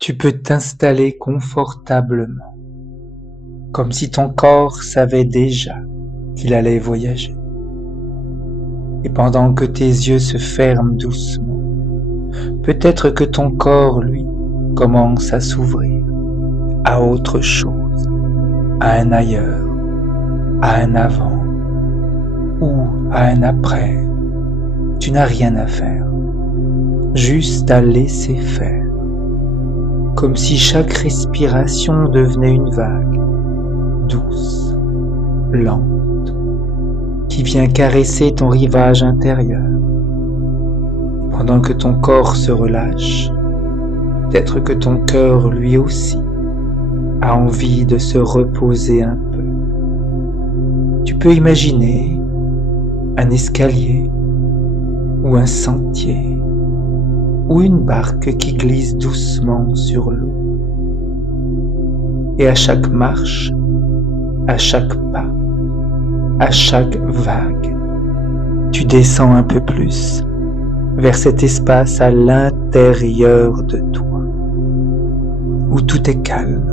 Tu peux t'installer confortablement, comme si ton corps savait déjà qu'il allait voyager. Et pendant que tes yeux se ferment doucement, peut-être que ton corps, lui, commence à s'ouvrir à autre chose, à un ailleurs, à un avant ou à un après. Tu n'as rien à faire, juste à laisser faire, comme si chaque respiration devenait une vague, douce, lente, qui vient caresser ton rivage intérieur. Pendant que ton corps se relâche, peut-être que ton cœur lui aussi a envie de se reposer un peu. Tu peux imaginer un escalier ou un sentier ou une barque qui glisse doucement sur l'eau. Et à chaque marche, à chaque pas, à chaque vague, tu descends un peu plus vers cet espace à l'intérieur de toi, où tout est calme,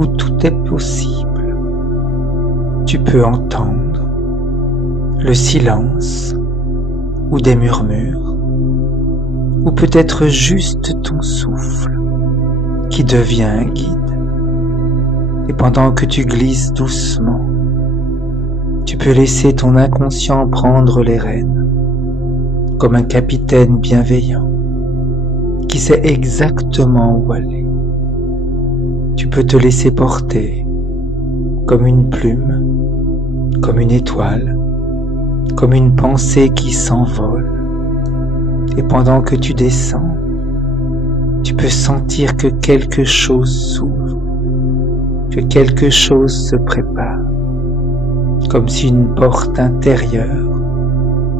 où tout est possible. Tu peux entendre le silence ou des murmures, ou peut-être juste ton souffle qui devient un guide. Et pendant que tu glisses doucement, tu peux laisser ton inconscient prendre les rênes, comme un capitaine bienveillant qui sait exactement où aller. Tu peux te laisser porter comme une plume, comme une étoile, comme une pensée qui s'envole. Et pendant que tu descends, tu peux sentir que quelque chose s'ouvre, que quelque chose se prépare, comme si une porte intérieure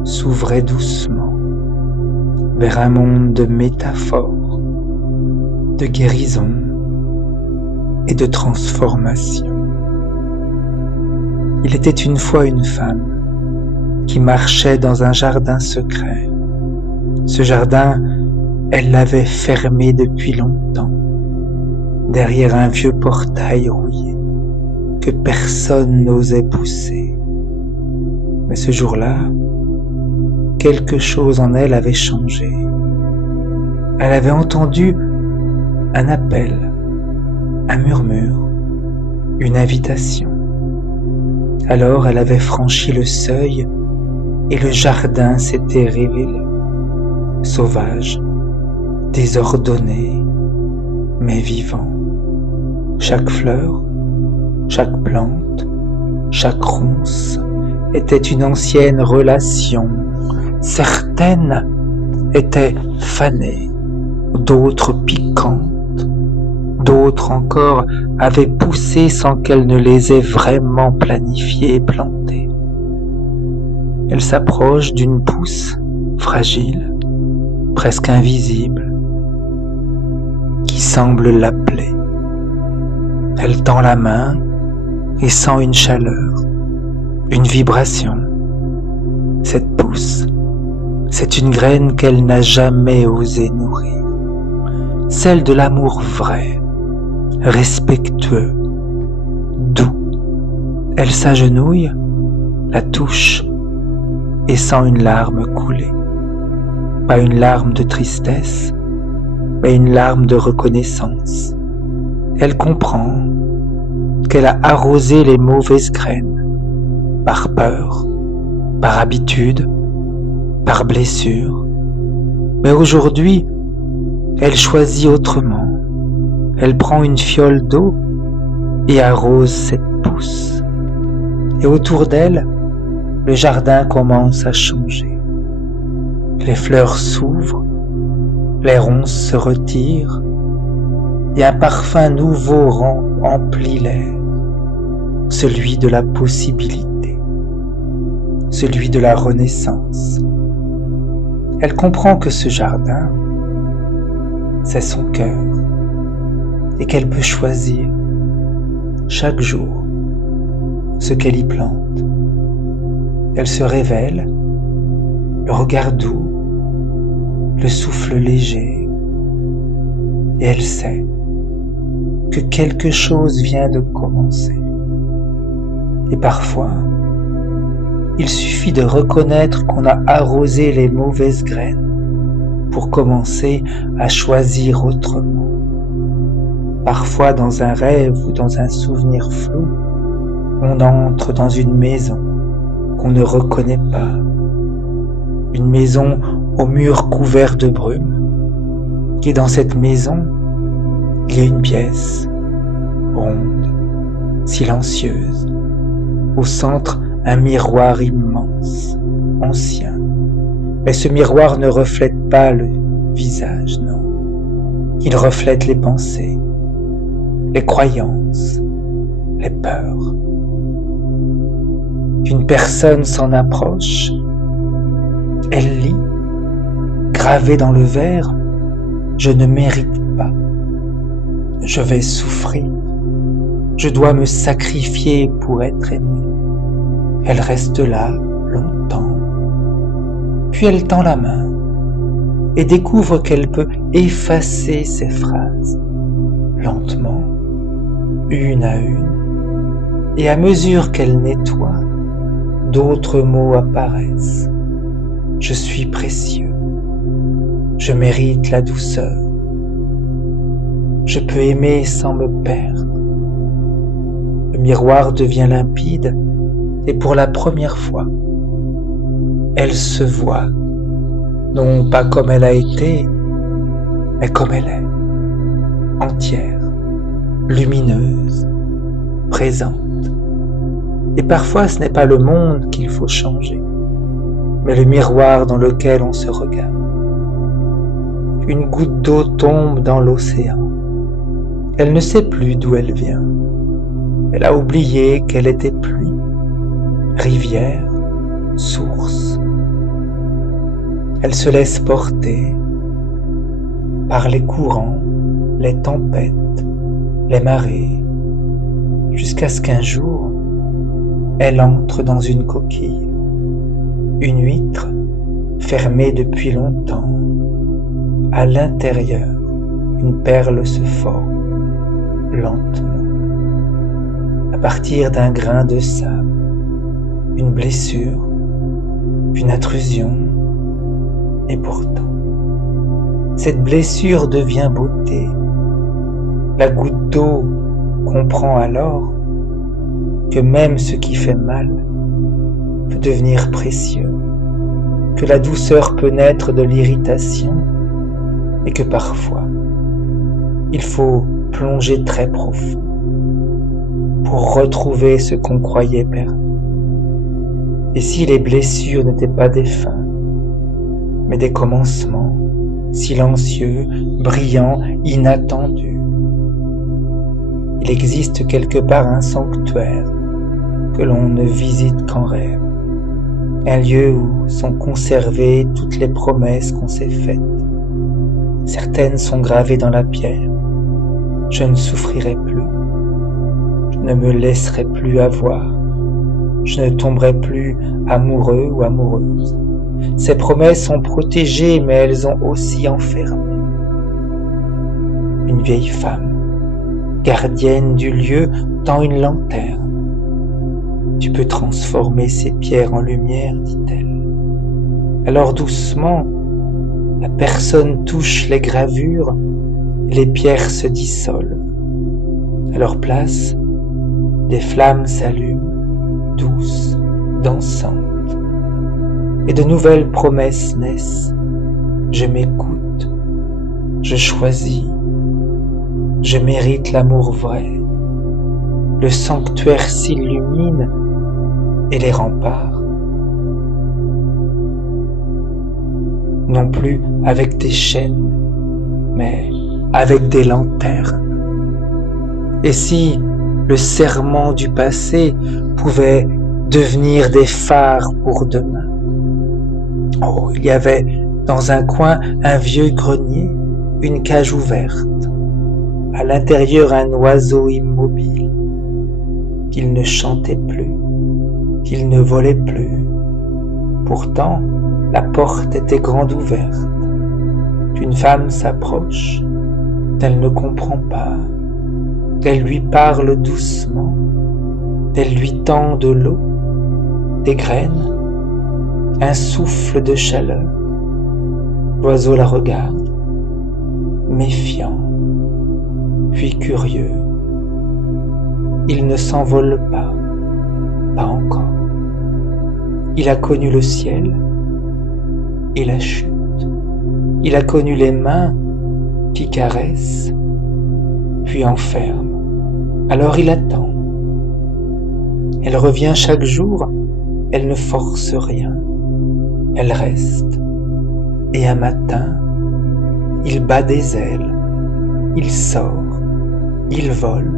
s'ouvrait doucement vers un monde de métaphores, de guérison et de transformation. Il était une fois une femme qui marchait dans un jardin secret. Ce jardin, elle l'avait fermé depuis longtemps, derrière un vieux portail rouillé que personne n'osait pousser. Mais ce jour-là, quelque chose en elle avait changé. Elle avait entendu un appel, un murmure, une invitation. Alors elle avait franchi le seuil et le jardin s'était révélé, sauvage, désordonné, mais vivant. Chaque fleur, chaque plante, chaque ronce était une ancienne relation. Certaines étaient fanées, d'autres piquantes, d'autres encore avaient poussé sans qu'elle ne les ait vraiment planifiées et plantées. Elle s'approche d'une pousse fragile, presque invisible, qui semble l'appeler. Elle tend la main et sent une chaleur, une vibration. Cette pousse, c'est une graine qu'elle n'a jamais osé nourrir, celle de l'amour vrai, respectueux, doux. Elle s'agenouille, la touche et sent une larme couler. Pas une larme de tristesse, mais une larme de reconnaissance. Elle comprend qu'elle a arrosé les mauvaises graines, par peur, par habitude, par blessure. Mais aujourd'hui, elle choisit autrement. Elle prend une fiole d'eau et arrose cette pousse. Et autour d'elle, le jardin commence à changer. Les fleurs s'ouvrent, les ronces se retirent, et un parfum nouveau emplit l'air, celui de la possibilité, celui de la renaissance. Elle comprend que ce jardin, c'est son cœur, et qu'elle peut choisir chaque jour ce qu'elle y plante. Elle se révèle, le regard doux, le souffle léger, et elle sait que quelque chose vient de commencer. Et parfois, il suffit de reconnaître qu'on a arrosé les mauvaises graines pour commencer à choisir autrement. Parfois, dans un rêve ou dans un souvenir flou, on entre dans une maison qu'on ne reconnaît pas. Une maison aux murs couverts de brume. Et dans cette maison, il y a une pièce ronde, silencieuse. Au centre, un miroir immense, ancien. Mais ce miroir ne reflète pas le visage, non. Il reflète les pensées, les croyances, les peurs. Une personne s'en approche, elle lit, gravé dans le verre, « Je ne mérite pas, je vais souffrir, je dois me sacrifier pour être aimée. » Elle reste là longtemps, puis elle tend la main et découvre qu'elle peut effacer ses phrases, lentement, une à une, et à mesure qu'elle nettoie, d'autres mots apparaissent. Je suis précieux, je mérite la douceur, je peux aimer sans me perdre. Le miroir devient limpide et pour la première fois, elle se voit, non pas comme elle a été, mais comme elle est, entière, lumineuse, présente. Et parfois ce n'est pas le monde qu'il faut changer, mais le miroir dans lequel on se regarde. Une goutte d'eau tombe dans l'océan. Elle ne sait plus d'où elle vient. Elle a oublié qu'elle était pluie, rivière, source. Elle se laisse porter par les courants, les tempêtes, les marées, jusqu'à ce qu'un jour, elle entre dans une coquille, une huître fermée depuis longtemps. À l'intérieur, une perle se forme, lentement, à partir d'un grain de sable, une blessure, une intrusion, et pourtant, cette blessure devient beauté. La goutte d'eau comprend alors que même ce qui fait mal peut devenir précieux, que la douceur peut naître de l'irritation et que parfois, il faut plonger très profond pour retrouver ce qu'on croyait perdu. Et si les blessures n'étaient pas des fins, mais des commencements silencieux, brillants, inattendus, il existe quelque part un sanctuaire que l'on ne visite qu'en rêve, un lieu où sont conservées toutes les promesses qu'on s'est faites. Certaines sont gravées dans la pierre. Je ne souffrirai plus. Je ne me laisserai plus avoir. Je ne tomberai plus amoureux ou amoureuse. Ces promesses sont protégées, mais elles ont aussi enfermé. Une vieille femme, gardienne du lieu, tend une lanterne. Tu peux transformer ces pierres en lumière, dit-elle. Alors doucement, la personne touche les gravures et les pierres se dissolvent. À leur place, des flammes s'allument, douces, dansantes, et de nouvelles promesses naissent. Je m'écoute, je choisis, je mérite l'amour vrai. Le sanctuaire s'illumine et les remparts, non plus avec des chaînes, mais avec des lanternes. Et si le serment du passé pouvait devenir des phares pour demain? Oh, il y avait dans un coin un vieux grenier, une cage ouverte, à l'intérieur un oiseau immobile. Il ne chantait plus, il ne volait plus. Pourtant, la porte était grande ouverte. Une femme s'approche, Elle ne comprend pas. Elle lui parle doucement. Elle lui tend de l'eau, des graines, un souffle de chaleur. L'oiseau la regarde, méfiant, puis curieux. Il ne s'envole pas encore. Il a connu le ciel et la chute. Il a connu les mains qui caressent, puis enferment. Alors il attend. Elle revient chaque jour, elle ne force rien. Elle reste. Et un matin, il bat des ailes, il sort, il vole,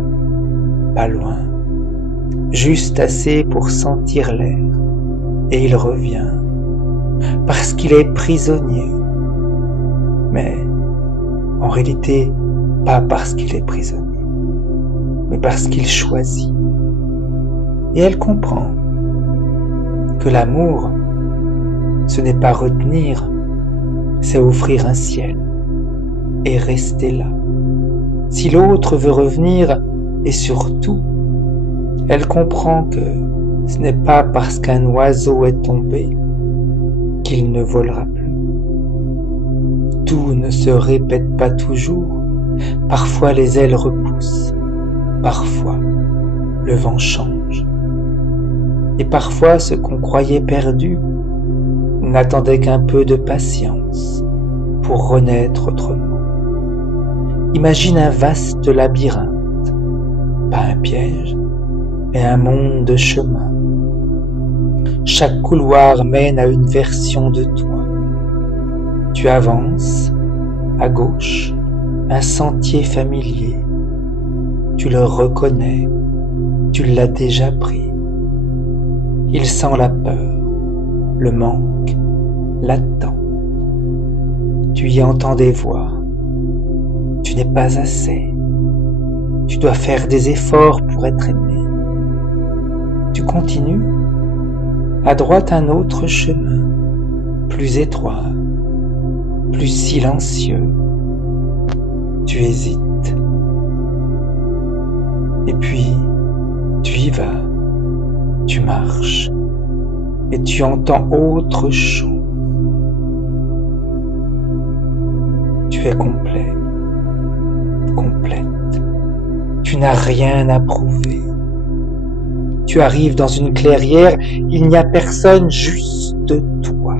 pas loin, juste assez pour sentir l'air, et il revient, parce qu'il est prisonnier. Mais en réalité, pas parce qu'il est prisonnier, mais parce qu'il choisit. Et elle comprend que l'amour, ce n'est pas retenir, c'est offrir un ciel et rester là. Si l'autre veut revenir, et surtout, elle comprend que ce n'est pas parce qu'un oiseau est tombé qu'il ne volera plus. Tout ne se répète pas toujours. Parfois les ailes repoussent, parfois le vent change. Et parfois ce qu'on croyait perdu n'attendait qu'un peu de patience pour renaître autrement. Imagine un vaste labyrinthe, pas un piège, mais un monde de chemins. Chaque couloir mène à une version de toi. Tu avances, à gauche, un sentier familier. Tu le reconnais, tu l'as déjà pris. Il sent la peur, le manque, l'attend. Tu y entends des voix. Tu n'es pas assez. Tu dois faire des efforts pour être aimé. Tu continues. À droite un autre chemin, plus étroit, plus silencieux. Tu hésites. Et puis, tu y vas. Tu marches. Et tu entends autre chose. Tu es complet, complète. Tu n'as rien à prouver. Tu arrives dans une clairière, il n'y a personne, juste toi.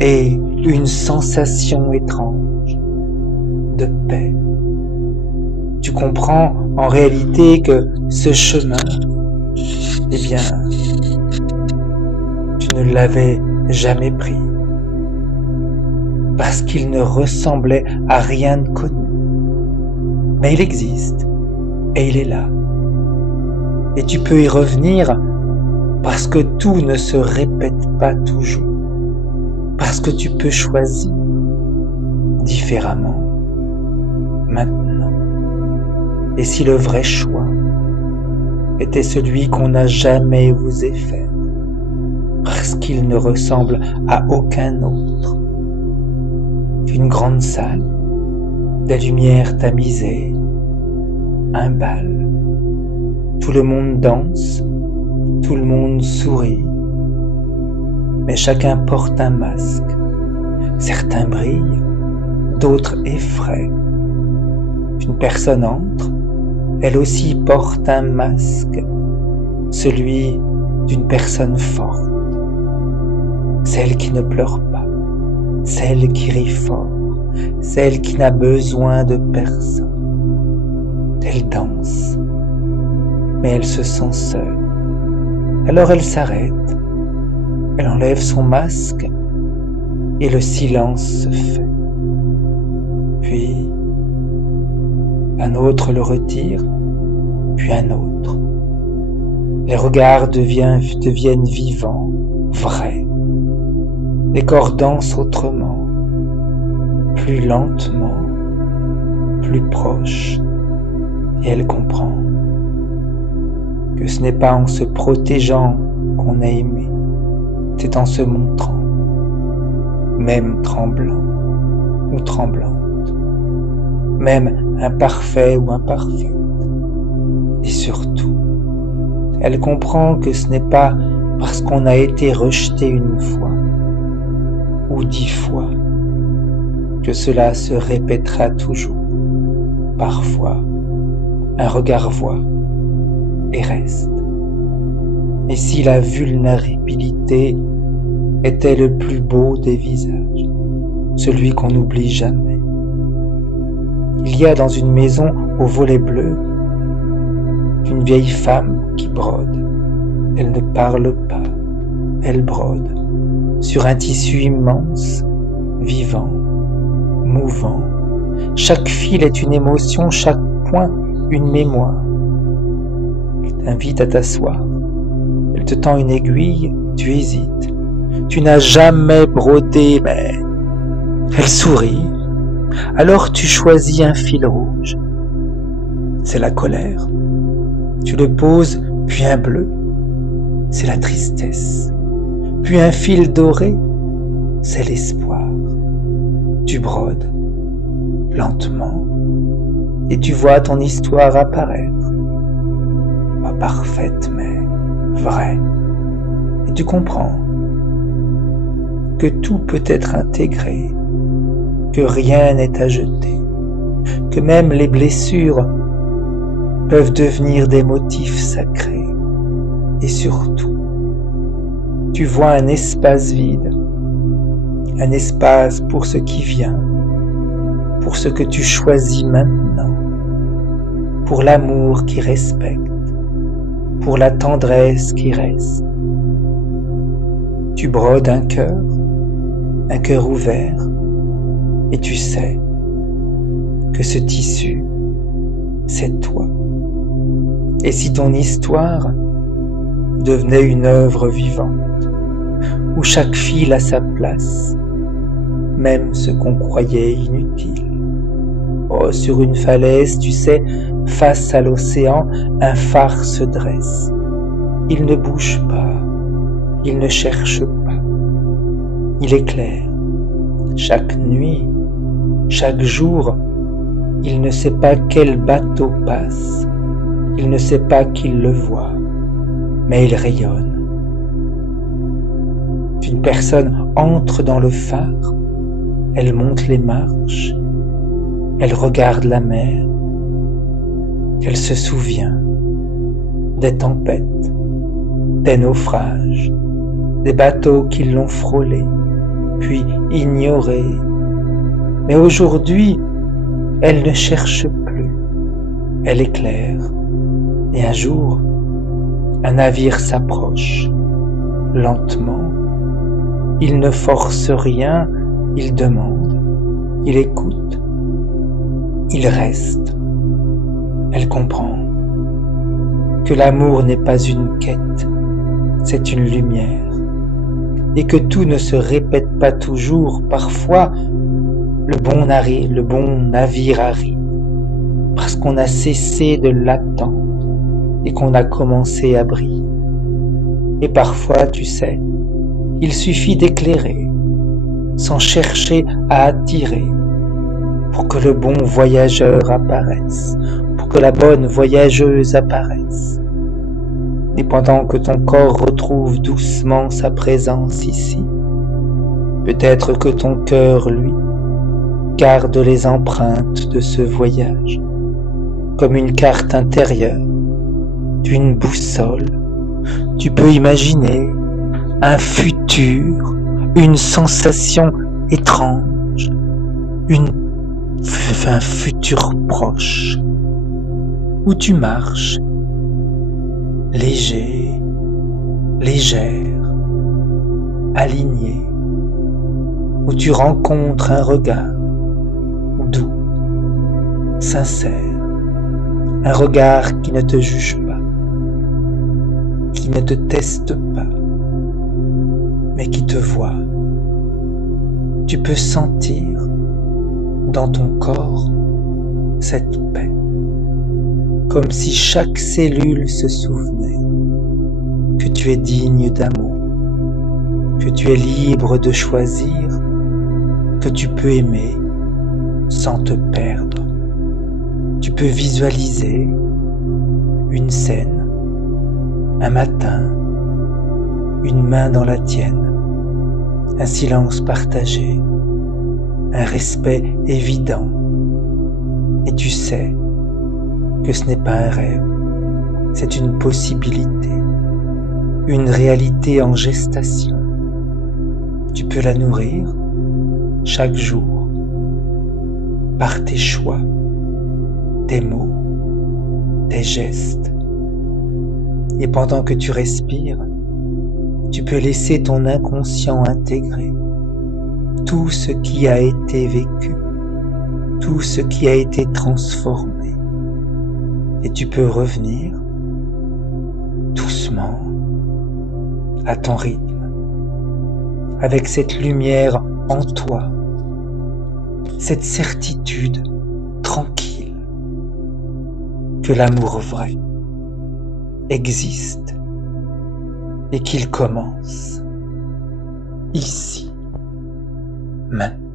Et une sensation étrange de paix. Tu comprends en réalité que ce chemin, eh bien, tu ne l'avais jamais pris. Parce qu'il ne ressemblait à rien de connu. Mais il existe, et il est là. Et tu peux y revenir parce que tout ne se répète pas toujours. Parce que tu peux choisir différemment, maintenant. Et si le vrai choix était celui qu'on n'a jamais osé faire, parce qu'il ne ressemble à aucun autre, une grande salle, des lumières tamisées, un bal. Tout le monde danse, tout le monde sourit, mais chacun porte un masque. Certains brillent, d'autres effraient. Une personne entre, elle aussi porte un masque, celui d'une personne forte, celle qui ne pleure pas, celle qui rit fort, celle qui n'a besoin de personne. Elle danse, mais elle se sent seule. Alors elle s'arrête, elle enlève son masque et le silence se fait. Puis un autre le retire, puis un autre. Les regards deviennent vivants, vrais. Les corps dansent autrement, plus lentement, plus proches. Et elle comprend que ce n'est pas en se protégeant qu'on a aimé, c'est en se montrant, même tremblant ou tremblante. même imparfait ou imparfaite. Et surtout, elle comprend que ce n'est pas parce qu'on a été rejeté une fois ou 10 fois que cela se répétera toujours. Parfois, un regard voit et reste. Et si la vulnérabilité était le plus beau des visages, celui qu'on n'oublie jamais. Il y a dans une maison au volet bleu une vieille femme qui brode. Elle ne parle pas, elle brode sur un tissu immense, vivant, mouvant. Chaque fil est une émotion, chaque point une mémoire. Elle t'invite à t'asseoir. Elle te tend une aiguille, tu hésites. Tu n'as jamais brodé, mais elle sourit. Alors tu choisis un fil rouge. C'est la colère. Tu le poses, puis un bleu. C'est la tristesse. Puis un fil doré. C'est l'espoir. Tu brodes lentement et tu vois ton histoire apparaître. Pas parfaite, mais vraie. Et tu comprends que tout peut être intégré, que rien n'est à jeter, que même les blessures peuvent devenir des motifs sacrés. Et surtout, tu vois un espace vide, un espace pour ce qui vient, pour ce que tu choisis maintenant, pour l'amour qui respecte, pour la tendresse qui reste. Tu brodes un cœur ouvert, et tu sais que ce tissu, c'est toi. Et si ton histoire devenait une œuvre vivante, où chaque fil a sa place, même ce qu'on croyait inutile. Oh, sur une falaise, tu sais, face à l'océan, un phare se dresse. Il ne bouge pas, il ne cherche pas. Il éclaire. Chaque nuit, chaque jour, il ne sait pas quel bateau passe. Il ne sait pas qu'il le voit, mais il rayonne. Une personne entre dans le phare, elle monte les marches, elle regarde la mer, elle se souvient des tempêtes, des naufrages, des bateaux qui l'ont frôlé, puis ignoré. Mais aujourd'hui, elle ne cherche plus, elle éclaire. Et un jour, un navire s'approche, lentement. Il ne force rien, il demande, il écoute, il reste. Elle comprend que l'amour n'est pas une quête, c'est une lumière, et que tout ne se répète pas toujours. Parfois, le bon navire arrive, parce qu'on a cessé de l'attendre et qu'on a commencé à briller. Et parfois, tu sais, il suffit d'éclairer, sans chercher à attirer, pour que le bon voyageur apparaisse, pour que la bonne voyageuse apparaisse. Et pendant que ton corps retrouve doucement sa présence ici, peut-être que ton cœur, lui, garde les empreintes de ce voyage, comme une carte intérieure, d'une boussole. Tu peux imaginer un futur, une sensation étrange, un futur proche, où tu marches, léger, légère, aligné, où tu rencontres un regard doux, sincère, un regard qui ne te juge pas, qui ne te teste pas, mais qui te voit. Tu peux sentir dans ton corps cette paix, comme si chaque cellule se souvenait que tu es digne d'amour, que tu es libre de choisir, que tu peux aimer sans te perdre. peux visualiser une scène, un matin, une main dans la tienne, un silence partagé, un respect évident. Et tu sais que ce n'est pas un rêve, c'est une possibilité, une réalité en gestation. Tu peux la nourrir chaque jour par tes choix, tes mots, tes gestes. Et pendant que tu respires, tu peux laisser ton inconscient intégrer tout ce qui a été vécu, tout ce qui a été transformé. Et tu peux revenir doucement à ton rythme, avec cette lumière en toi, cette certitude tranquille que l'amour vrai existe et qu'il commence ici, maintenant.